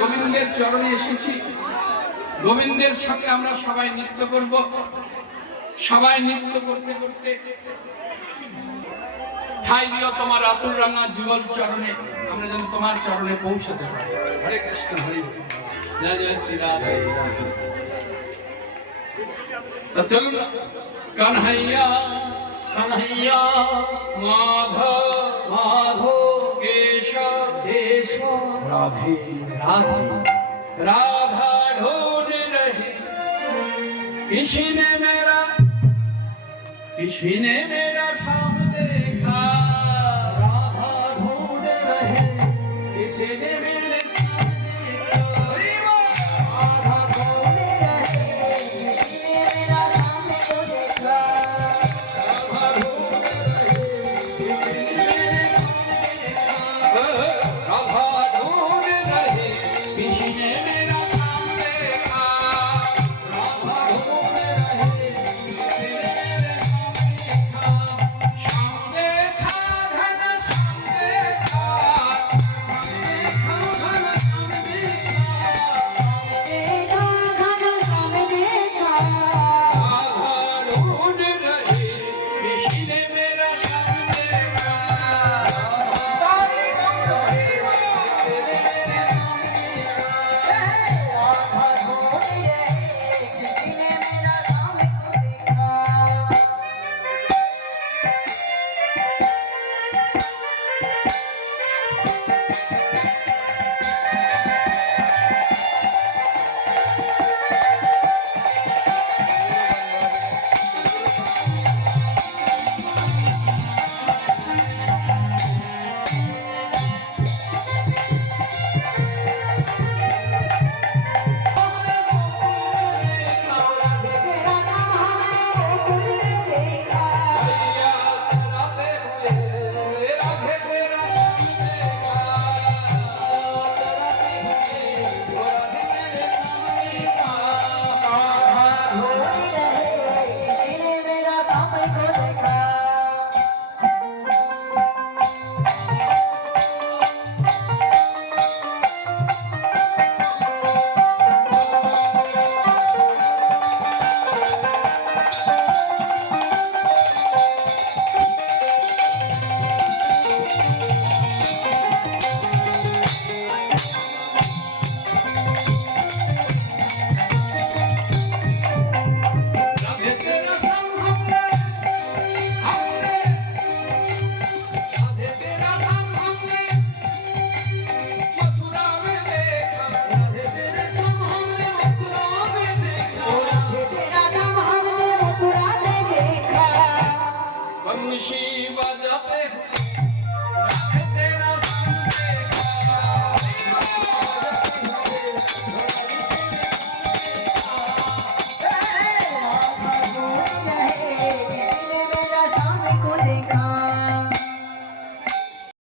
গোবিন্দের চরণে এসেছি। গোবিন্দের সঙ্গে আমরা সবাই নৃত্য করব। সবাই নৃত্য করতে করতে ঠাই দিও তোমার আতুর রাঙা যুগল চরণে, আমরা যেন তোমার চরণে পৌঁছতে পারি। হরে কৃষ্ণ, হরে জয় জয় শ্রী রাধে। তো চলুন, কানহাইয়া কানহাইয়া মাধব মাধব কেশব কেশব রাধে রাধে राधा ढूंढ रही किसी ने मेरा